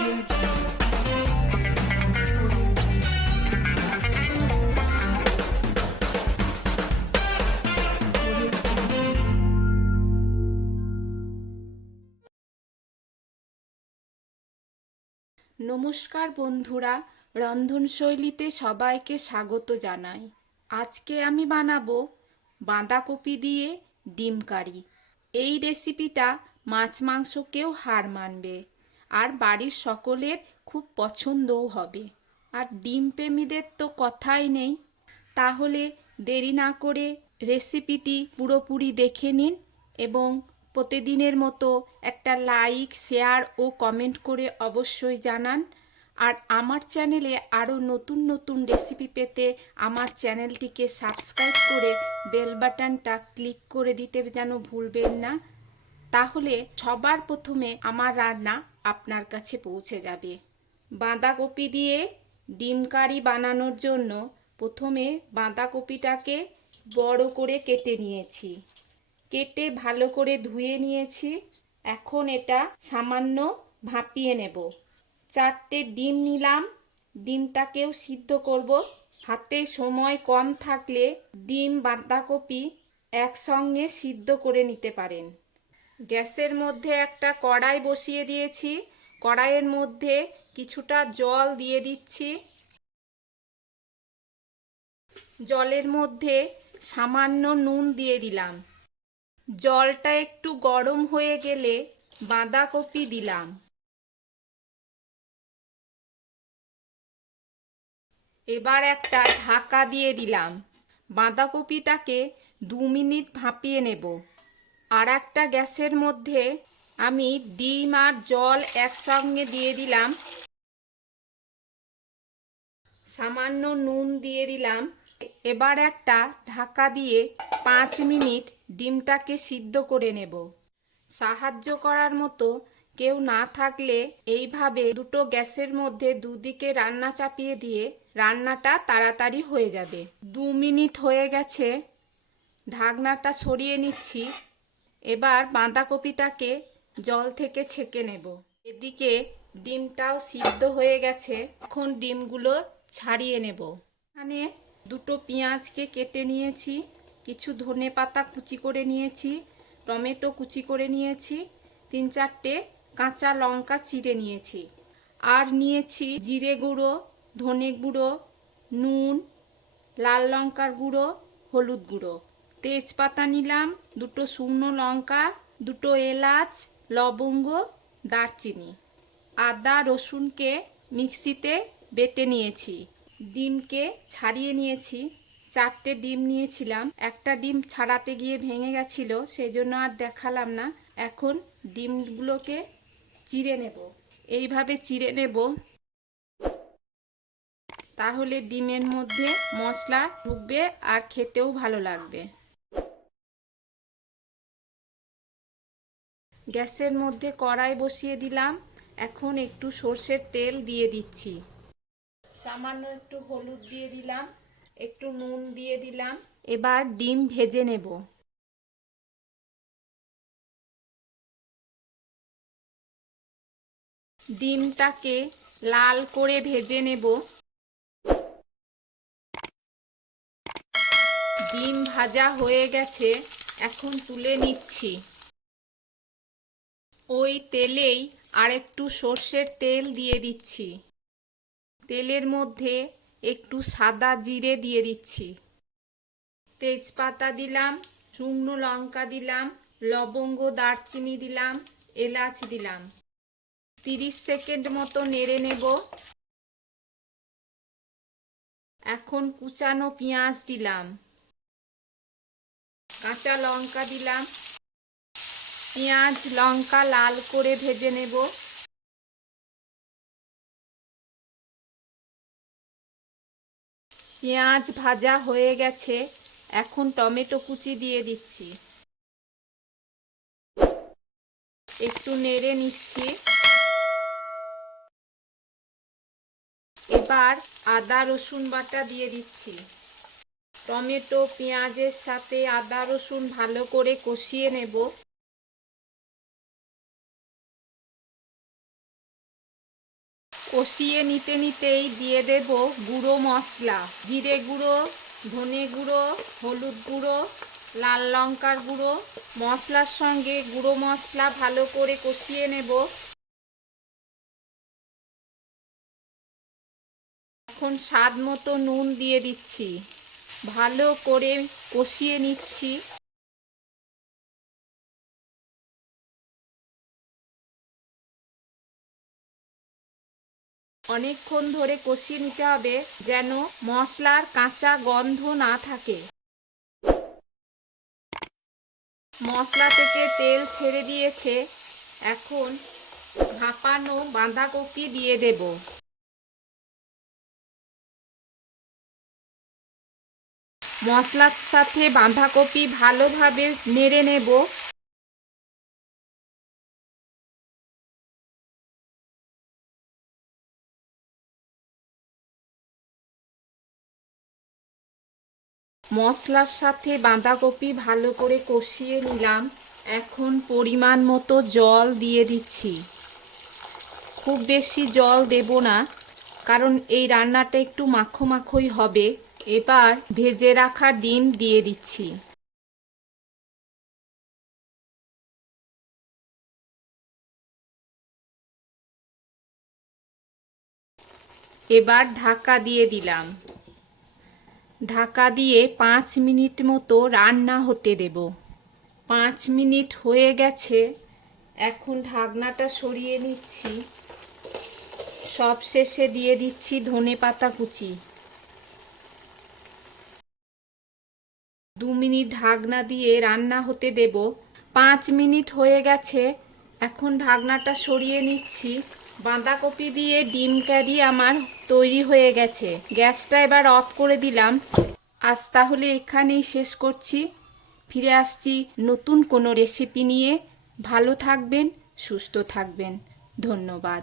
নমস্কার বন্ধুরা, রন্ধন শৈলীতে সবাইকে স্বাগত জানাই। আজকে আমি বানাবো বাঁধাকপি দিয়ে ডিম কারি। এই রেসিপিটা মাছ মাংসকেও হার মানবে আর বাড়ির সকলের খুব পছন্দও হবে। আর ডিম প্রেমীদের তো কথাই নেই। তাহলে দেরি না করে রেসিপিটি পুরোপুরি দেখে নিন এবং প্রতিদিনের মতো একটা লাইক, শেয়ার ও কমেন্ট করে অবশ্যই জানান। আর আমার চ্যানেলে আরও নতুন নতুন রেসিপি পেতে আমার চ্যানেলটিকে সাবস্ক্রাইব করে বেল বাটনটা ক্লিক করে দিতে যেন ভুলবেন না। তাহলে সবার প্রথমে আমার রান্না আপনার কাছে পৌঁছে যাবে। বাঁধাকপি দিয়ে ডিম কারি বানানোর জন্য প্রথমে বাঁধাকপিটাকে বড় করে কেটে নিয়েছি। কেটে ভালো করে ধুয়ে নিয়েছি। এখন এটা সামান্য ভাপিয়ে নেব। 4টে ডিম নিলাম, ডিমটাকেও সিদ্ধ করব। হাতে সময় কম থাকলে ডিম বাঁধাকপি একসঙ্গে সিদ্ধ করে নিতে পারেন। গ্যাসের মধ্যে একটা কড়াই বসিয়ে দিয়েছি। কড়াইয়ের মধ্যে কিছুটা জল দিয়ে দিচ্ছি। জলের মধ্যে সামান্য নুন দিয়ে দিলাম। জলটা একটু গরম হয়ে গেলে বাঁধাকপি দিলাম। এবার একটা ঢাকা দিয়ে দিলাম। বাঁধাকপিটাকে 2 মিনিট ভাপিয়ে নেব। আর একটা গ্যাসের মধ্যে আমি ডিম আর জল একসঙ্গে দিয়ে দিলাম। সামান্য নুন দিয়ে দিলাম। এবার একটা ঢাকা দিয়ে 5 মিনিট ডিমটাকে সিদ্ধ করে নেব। সাহায্য করার মতো কেউ না থাকলে এইভাবে দুটো গ্যাসের মধ্যে দুদিকে রান্না চাপিয়ে দিয়ে রান্নাটা তাড়াতাড়ি হয়ে যাবে। 2 মিনিট হয়ে গেছে, ঢাকনাটা সরিয়ে নিচ্ছি। এবার বাঁধাকপিটাকে জল থেকে ছেঁকে নেব। এদিকে ডিমটাও সিদ্ধ হয়ে গেছে। এখন ডিমগুলো ছাড়িয়ে নেব। এখানে দুটো পেঁয়াজকে কেটে নিয়েছি, কিছু ধনেপাতা কুচি করে নিয়েছি, টমেটো কুচি করে নিয়েছি, 3-4টে কাঁচা লঙ্কা চিড়ে নিয়েছি। আর নিয়েছি জিরে গুঁড়ো, ধনে গুঁড়ো, নুন, লাল লঙ্কার গুঁড়ো, হলুদ গুঁড়ো। তেজপাতা নিলাম, দুটো শুকনো লঙ্কা, দুটো এলাচ, লবঙ্গ, দারচিনি। আদা রসুনকে মিক্সিতে বেটে নিয়েছি। ডিমকে ছাড়িয়ে নিয়েছি। 4টে ডিম নিয়েছিলাম, একটা ডিম ছাড়াতে গিয়ে ভেঙে গেছিল, সেই জন্য আর দেখালাম না। এখন ডিমগুলোকে চিড়ে নেব। এইভাবে চিড়ে নেব, তাহলে ডিমের মধ্যে মশলা ঢুকবে আর খেতেও ভালো লাগবে। গ্যাসের মধ্যে কড়াই বসিয়ে দিলাম। এখন একটু সর্ষের তেল দিয়ে দিচ্ছি। সামান্য একটু হলুদ দিয়ে দিলাম, একটু নুন দিয়ে দিলাম। এবার ডিম ভেজে নেব। ডিমটাকে লাল করে ভেজে নেব। ডিম ভাজা হয়ে গেছে, এখন তুলে নিচ্ছি। ওই তেলেই আরেকটু সর্ষের তেল দিয়ে দিচ্ছি। তেলের মধ্যে একটু সাদা জিরে দিয়ে দিচ্ছি। তেজপাতা দিলাম, শুকনো লঙ্কা দিলাম, লবঙ্গ, দারচিনি দিলাম, এলাচ দিলাম। 30 সেকেন্ড মতো নেড়ে নেব। এখন কুচানো পেঁয়াজ দিলাম, কাঁচা লঙ্কা দিলাম। পেঁয়াজ লঙ্কা লাল করে ভেজে নেব। পেঁয়াজ ভাজা হয়ে গেছে, এখন টমেটো কুচি দিয়ে দিচ্ছি। একটু নেড়ে নিচ্ছি। এবার আদা রসুন বাটা দিয়ে দিচ্ছি। টমেটো পেঁয়াজের সাথে আদা রসুন ভালো করে কষিয়ে নেব। কষিয়ে নিতে নিতেই দিয়ে দেব গুঁড়ো মশলা, জিরে গুঁড়ো, ধনে গুঁড়ো, হলুদ গুঁড়ো, লাল লঙ্কার গুঁড়ো। মশলার সঙ্গে গুঁড়ো মশলা ভালো করে কষিয়ে নেব। এখন স্বাদ মতো নুন দিয়ে দিচ্ছি, ভালো করে কষিয়ে নিচ্ছি। অনেকক্ষণ ধরে কষিয়ে নিতে হবে যেন মশলার কাঁচা গন্ধ না থাকে। মশলা থেকে তেল ছেড়ে দিয়েছে, এখন ভাপানো বাঁধাকপি দিয়ে দেব। মশলার সাথে বাঁধাকপি ভালোভাবে নেড়ে নেব। মশলার সাথে বাঁধাকপি ভালো করে কষিয়ে নিলাম। এখন পরিমাণ মতো জল দিয়ে দিচ্ছি। খুব বেশি জল দেব না, কারণ এই রান্নাটা একটু মাখো মাখোই হবে। এবার ভেজে রাখা ডিম দিয়ে দিচ্ছি। এবার ঢাকা দিয়ে দিলাম। ঢাকা দিয়ে 5 মিনিট মতো রান্না হতে দেব। 5 মিনিট হয়ে গেছে, এখন ঢাকনাটা সরিয়ে নিচ্ছি। সব শেষে দিয়ে দিচ্ছি ধনেপাতা কুচি। 2 মিনিট ঢাকনা দিয়ে রান্না হতে দেব। 5 মিনিট হয়ে গেছে, এখন ঢাকনাটা সরিয়ে নিচ্ছি। বাঁধাকপি দিয়ে ডিম কারি আমার তৈরি হয়ে গেছে। গ্যাসটা এবার অফ করে দিলাম। আজ তাহলে এখানেই শেষ করছি। ফিরে আসছি নতুন কোনো রেসিপি নিয়ে। ভালো থাকবেন, সুস্থ থাকবেন। ধন্যবাদ।